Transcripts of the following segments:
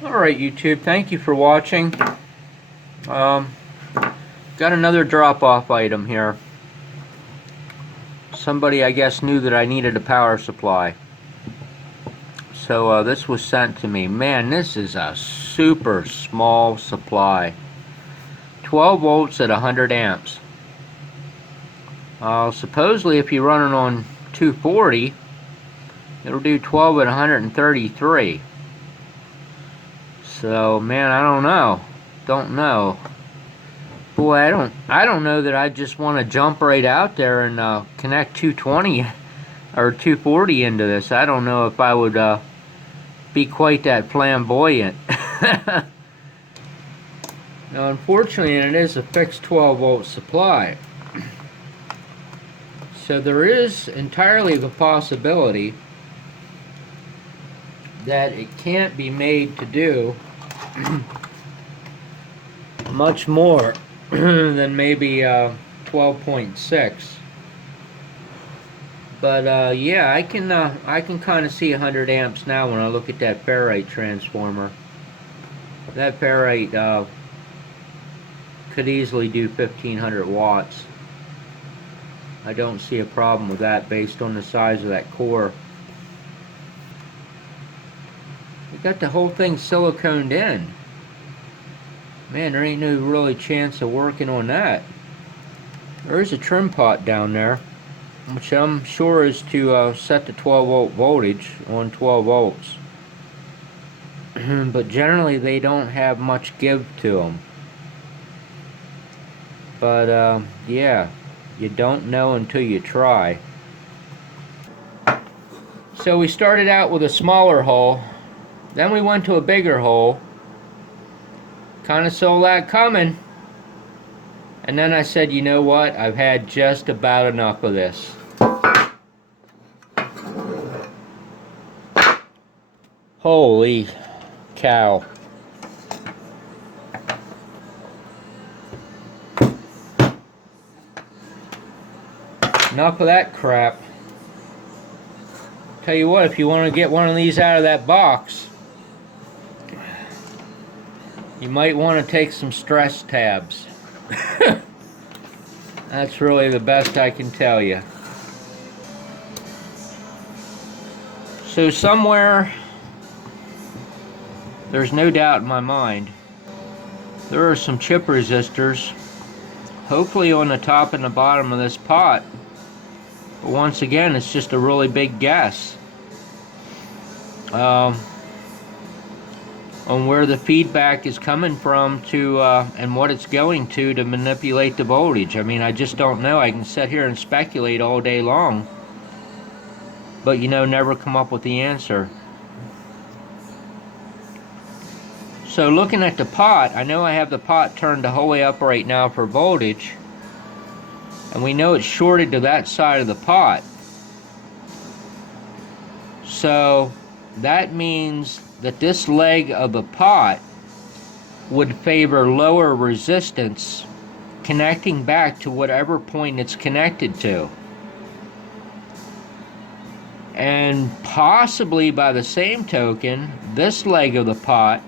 Alright YouTube, thank you for watching. Got another drop-off item here. Somebody, I guess, knew that I needed a power supply. So this was sent to me. Man, this is a super small supply. 12 volts at 100 amps. Supposedly if you run it on 240, it'll do 12 at 133. So man, I don't know. Boy, I don't know that I just want to jump right out there and connect 220 or 240 into this. I don't know if I would be quite that flamboyant. Now, unfortunately, it is a fixed 12 volt supply. So there is entirely the possibility that it can't be made to do much more than maybe 12.6. But yeah, I can kind of see 100 amps now when I look at that ferrite transformer. That ferrite could easily do 1500 watts. I don't see a problem with that based on the size of that core. We got the whole thing siliconed in. Man, there ain't no really chance of working on that. There is a trim pot down there, which I'm sure is to set the 12 volt voltage on 12 volts. But generally they don't have much give to them. But yeah, you don't know until you try. So we started out with a smaller hole, then we went to a bigger hole. Kind of saw that coming. And then I said, you know what? I've had just about enough of this. Holy cow. Enough of that crap. Tell you what, if you want to get one of these out of that box, you might want to take some stress tabs. That's really the best I can tell you. So somewhere, there's no doubt in my mind, there are some chip resistors, hopefully on the top and the bottom of this pot. But once again, it's just a really big guess on where the feedback is coming from to and what it's going to manipulate the voltage. I mean, I just don't know. I can sit here and speculate all day long, but you know, never come up with the answer. So looking at the pot, I know I have the pot turned the whole way up right now for voltage, and we know it's shorted to that side of the pot. So that means that this leg of the pot would favor lower resistance connecting back to whatever point it's connected to. And possibly by the same token, this leg of the pot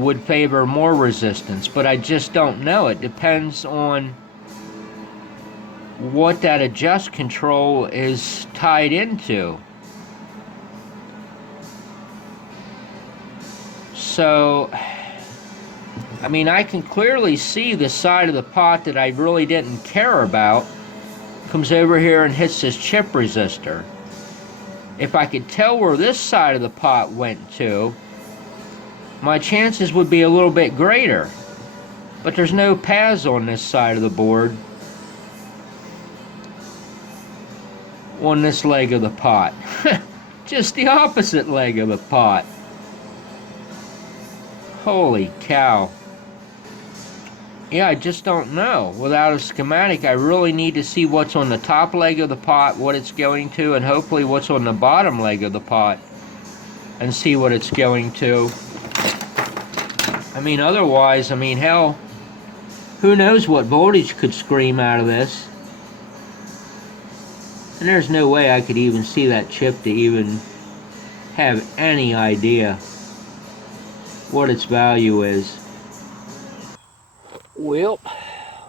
would favor more resistance, but I just don't know. It depends on what that adjust control is tied into. So, I mean, I can clearly see the side of the pot that I really didn't care about comes over here and hits this chip resistor. If I could tell where this side of the pot went to, my chances would be a little bit greater. But there's no paths on this side of the board on this leg of the pot. Just the opposite leg of the pot. Holy cow. Yeah, I just don't know. Without a schematic, I really need to see what's on the top leg of the pot, what it's going to, and hopefully what's on the bottom leg of the pot, and see what it's going to. I mean, otherwise, I mean, hell, who knows what voltage could scream out of this. And there's no way I could even see that chip to even have any idea what its value is. Well,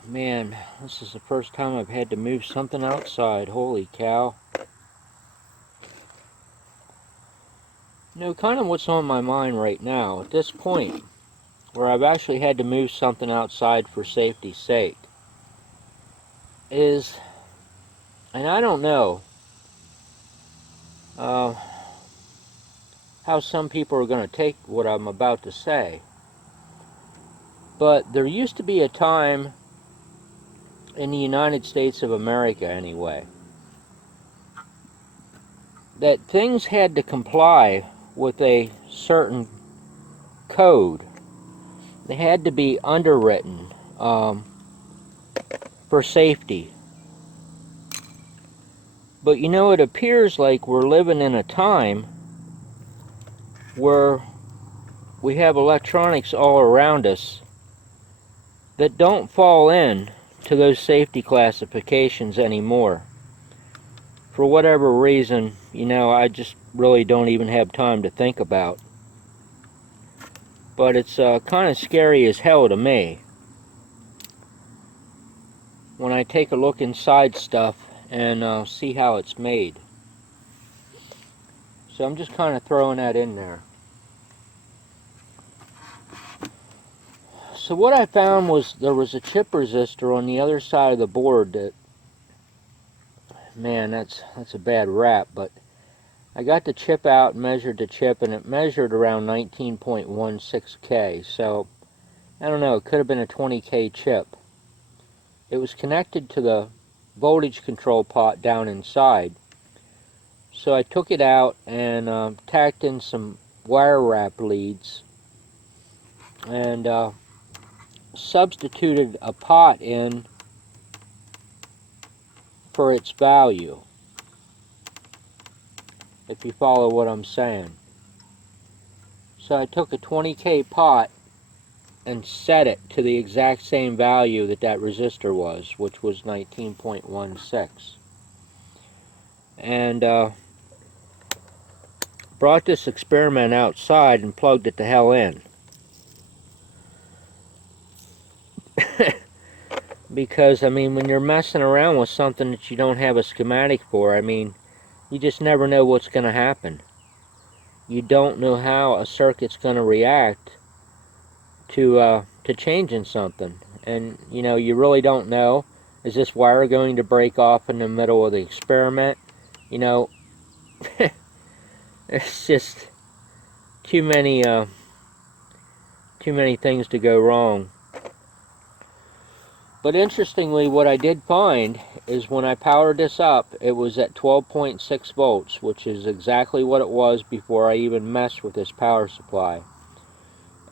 man, this is the first time I've had to move something outside. Holy cow. Kind of what's on my mind right now at this point, where I've actually had to move something outside for safety's sake, is, and I don't know uh, how some people are going to take what I'm about to say, but there used to be a time in the United States of America anyway, that things had to comply with a certain code. They had to be underwritten for safety. But it appears like we're living in a time where we have electronics all around us that don't fall in to those safety classifications anymore. For whatever reason, I just really don't even have time to think about. But it's kind of scary as hell to me when I take a look inside stuff and see how it's made. So I'm just kind of throwing that in there. So what I found was there was a chip resistor on the other side of the board that, man, that's a bad rap, but I got the chip out, measured the chip, and it measured around 19.16K. So I don't know, it could have been a 20K chip. It was connected to the voltage control pot down inside. So I took it out and tacked in some wire wrap leads and substituted a pot in for its value, if you follow what I'm saying. So I took a 20K pot and set it to the exact same value that resistor was, which was 19.16. And brought this experiment outside and plugged it the hell in. Because, when you're messing around with something that you don't have a schematic for, you just never know what's going to happen. You don't know how a circuit's going to react to changing something. And, you really don't know. Is this wire going to break off in the middle of the experiment? It's just too many things to go wrong. But interestingly, what I did find is when I powered this up, it was at 12.6 volts, which is exactly what it was before I even messed with this power supply.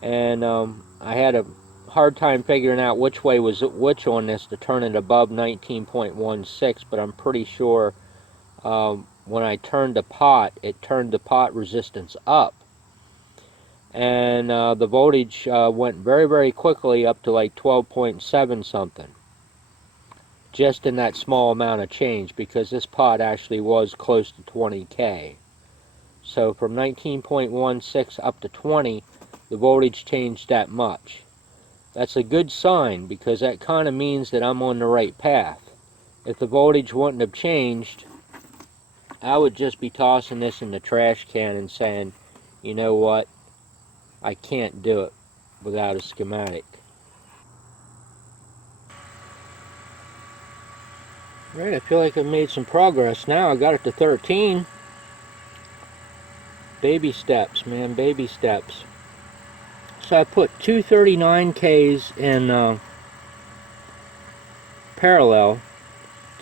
And I had a hard time figuring out which way was which on this to turn it above 19.16, but I'm pretty sure when I turned the pot, it turned the pot resistance up. And the voltage went very, very quickly up to like 12.7 something. Just in that small amount of change, because this pot actually was close to 20K. So from 19.16 up to 20, the voltage changed that much. That's a good sign, because that kind of means that I'm on the right path. If the voltage wouldn't have changed, I would just be tossing this in the trash can and saying, you know what, I can't do it without a schematic. Right, I feel like I've made some progress now. I got it to 13. Baby steps, man, baby steps. So I put two 39Ks in parallel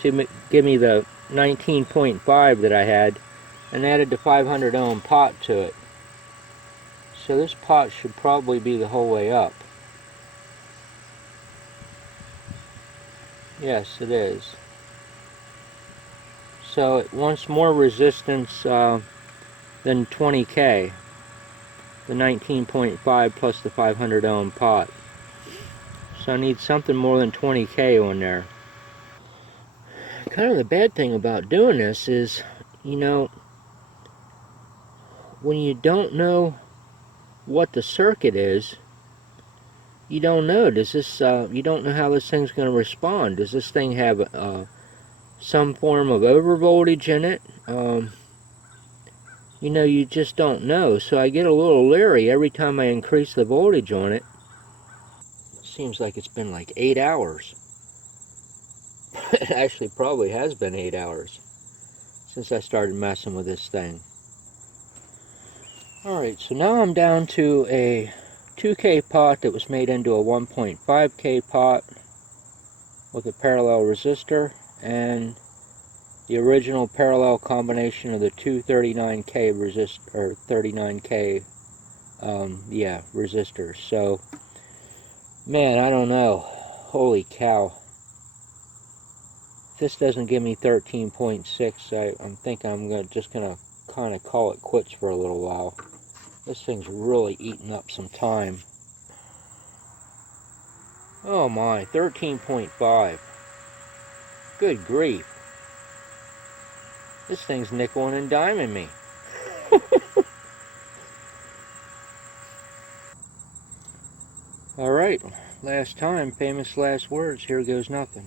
to give me the 19.5 that I had, and added the 500 ohm pot to it. So this pot should probably be the whole way up. Yes, it is. So it wants more resistance than 20K, the 19.5 plus the 500 ohm pot. So I need something more than 20K on there. Kind of the bad thing about doing this is, when you don't know what the circuit is, you don't know. Does this, you don't know how this thing's going to respond. Does this thing have some form of overvoltage in it? You know, you just don't know. So I get a little leery every time I increase the voltage on it. Seems like it's been like 8 hours. It actually probably has been 8 hours since I started messing with this thing. Alright, so now I'm down to a 2K pot that was made into a 1.5K pot with a parallel resistor and the original parallel combination of the two 39K resistor, or 39K resistors. So, man, I don't know. Holy cow. If this doesn't give me 13.6, I'm thinking I'm just gonna kind of call it quits for a little while. This thing's really eating up some time. Oh my, 13.5. Good grief. This thing's nickeling and diming me. Alright, last time, famous last words, here goes nothing.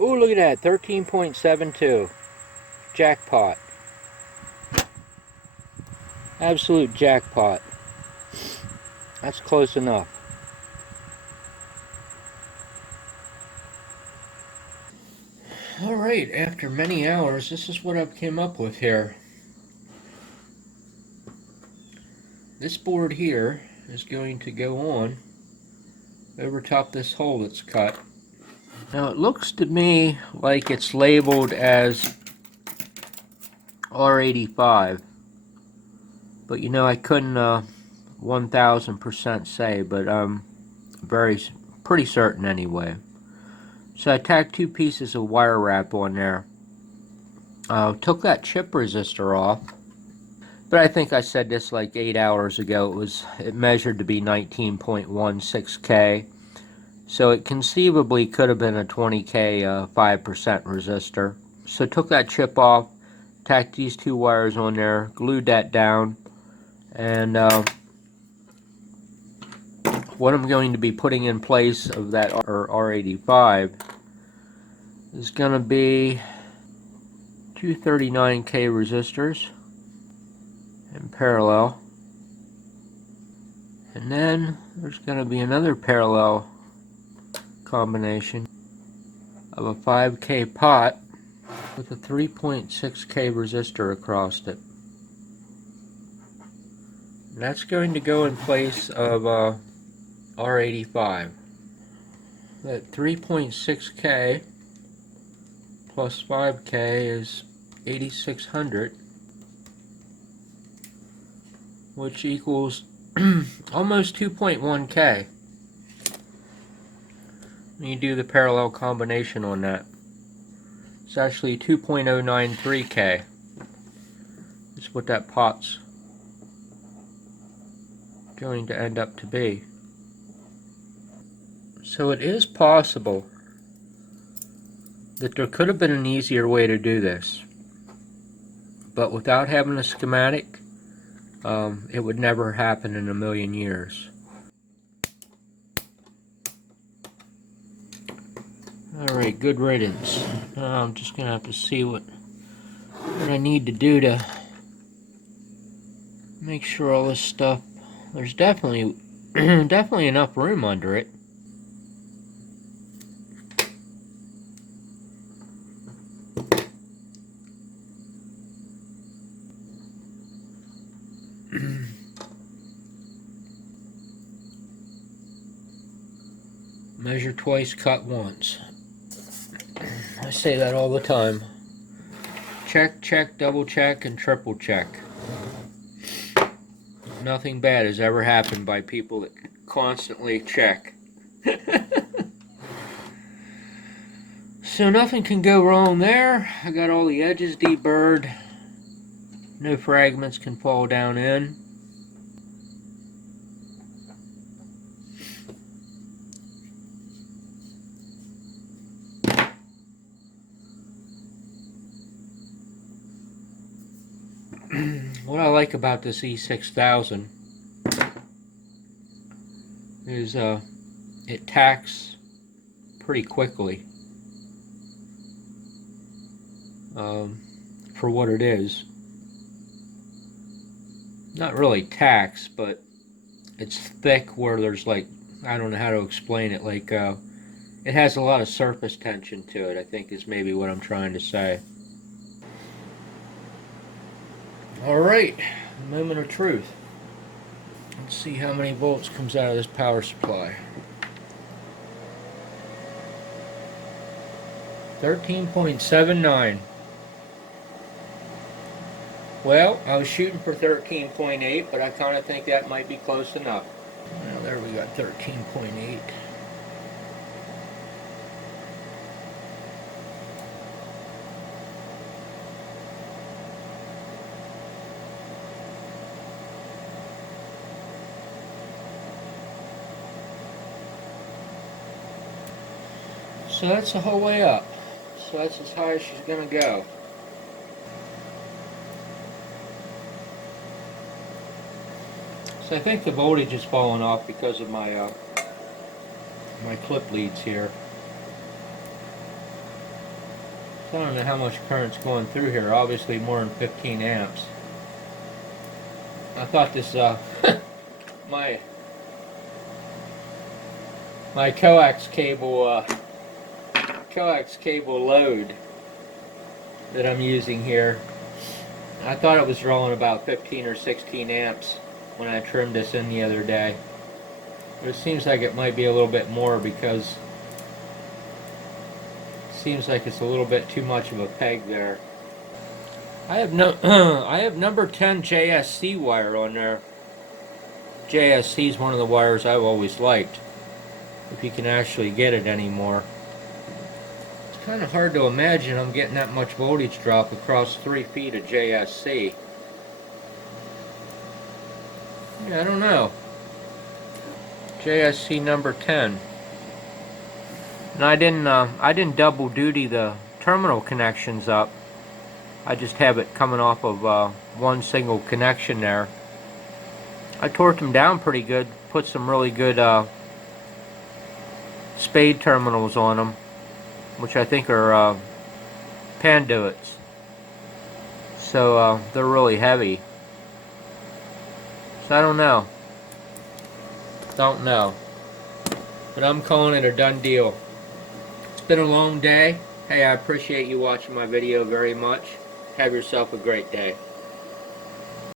Ooh, look at that, 13.72. Jackpot. Absolute jackpot. That's close enough. Alright, after many hours, this is what I've came up with here. This board here is going to go on over top this hole that's cut. Now it looks to me like it's labeled as R85, but you know I couldn't 1000% say, but I'm pretty certain anyway. So I tacked 2 pieces of wire wrap on there. Took that chip resistor off, but I think I said this like 8 hours ago. It measured to be 19.16K. So it conceivably could have been a 20K 5% resistor. So took that chip off, tacked these 2 wires on there, glued that down, and what I'm going to be putting in place of that R85 is going to be 2 39K resistors in parallel, and then there's going to be another parallel combination of a 5K pot with a 3.6K resistor across it. And that's going to go in place of R85. That 3.6K plus 5K is 8600, which equals almost 2.1K. You do the parallel combination on that. It's actually 2.093K. That's what that pot's going to end up to be. So it is possible that there could have been an easier way to do this, but without having a schematic, it would never happen in a million years. Alright, good riddance. Now I'm just going to have to see what I need to do to make sure all this stuff, there's definitely definitely enough room under it. Measure twice, cut once. I say that all the time. Check, check, double check, and triple check. Nothing bad has ever happened by people that constantly check. So nothing can go wrong there. I got all the edges deburred. No fragments can fall down in. what I like about this E6000 is it tacks pretty quickly for what it is. Not really tacks, but it's thick where there's like, I don't know how to explain it, like it has a lot of surface tension to it, I think is maybe what I'm trying to say. Alright, moment of truth. Let's see how many volts comes out of this power supply. 13.79. Well, I was shooting for 13.8, but I kind of think that might be close enough. Well, there we got 13.8. So that's the whole way up. So that's as high as she's going to go. So I think the voltage is falling off because of my my clip leads here. So I don't know how much current's going through here. Obviously more than 15 amps. I thought this my coax cable load that I'm using here, I thought it was drawing about 15 or 16 amps when I trimmed this in the other day. But it seems like it might be a little bit more because it seems like it's a little bit too much of a peg there. I have no I have number 10 JSC wire on there. JSC is one of the wires I've always liked, if you can actually get it anymore. It's kind of hard to imagine I'm getting that much voltage drop across 3 feet of JSC. Yeah, I don't know. JSC number 10. And I didn't double duty the terminal connections up. I just have it coming off of one single connection there. I torqued them down pretty good, put some really good spade terminals on them, which I think are Panduits. So they're really heavy. So I don't know. Don't know. But I'm calling it a done deal. It's been a long day. Hey, I appreciate you watching my video very much. Have yourself a great day.